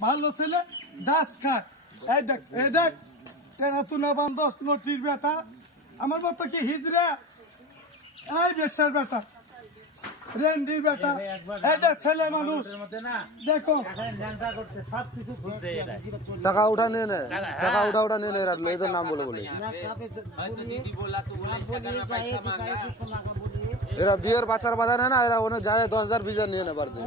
ভালো ছেলে ডাস খায় এই দেখ এই দেখ তেরা তুনা বান্ধব নটির বেটা আমার মতো কি হিজড়ে এই বেশার বেটা রেন্ডির বেটা এই দেখ ছেলে মানুষ দেখো টাকা উঠা নিয়ে নে টাকা উঠা উঠা নিয়ে নে এরা এদের নাম বলে বলে এরা বিয়ের বাচ্চার বাধা নেয় না এরা ওনে যায় দশ হাজার বিশ হাজার নিয়ে নেবার দিন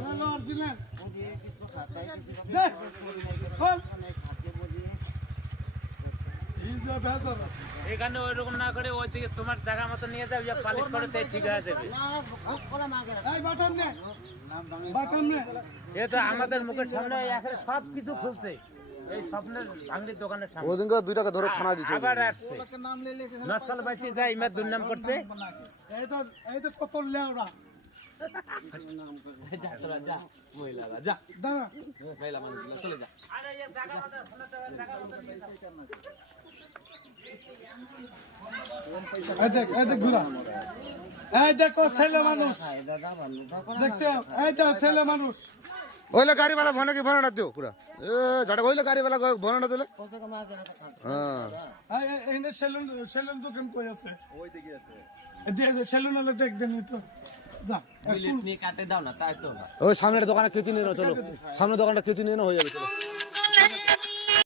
এখানে না করে ওই দিকে তোমার জায়গা মতো নিয়ে যাও যে পালিশ করে তাই ঠিক হয়ে যাবে। এ তো আমাদের মুখের সামনে এখানে সব কিছু খুলছে। এই স্বপ্নের ভাঙড়ির দোকানের সামনে। ওদিনকে দুই টাকা ধরে থানা দিছে। আবার আসছে। নস্কাল বাইতে যাই ইমার দুর্নাম করছে। এই তো এই তো কত লেওরা দেখ এই দেখ ঘুরা। এই দেখো ছেলে মানুষ। দেখছ? এই দেখো ছেলে মানুষ। ওইলে বালা ভনে কি ভনাটা দিও পুরা। এ ঝাড়া ওইলে গাড়িওয়ালা ভনাটা দিলে? হ্যাঁ। এই এই- এই নে সেলুন সেলুন দোকান কই আছে? ওই দিকে আছে দে দে সেলুন আলো দেখ দেন তো। যা এক চুল। কাটে দাও না তাই তো। ওই সামনের দোকানে কেচি নিয়ে চলো। সামনের দোকানটা কেচি নিয়ে নাও হয়ে যাবে চলো।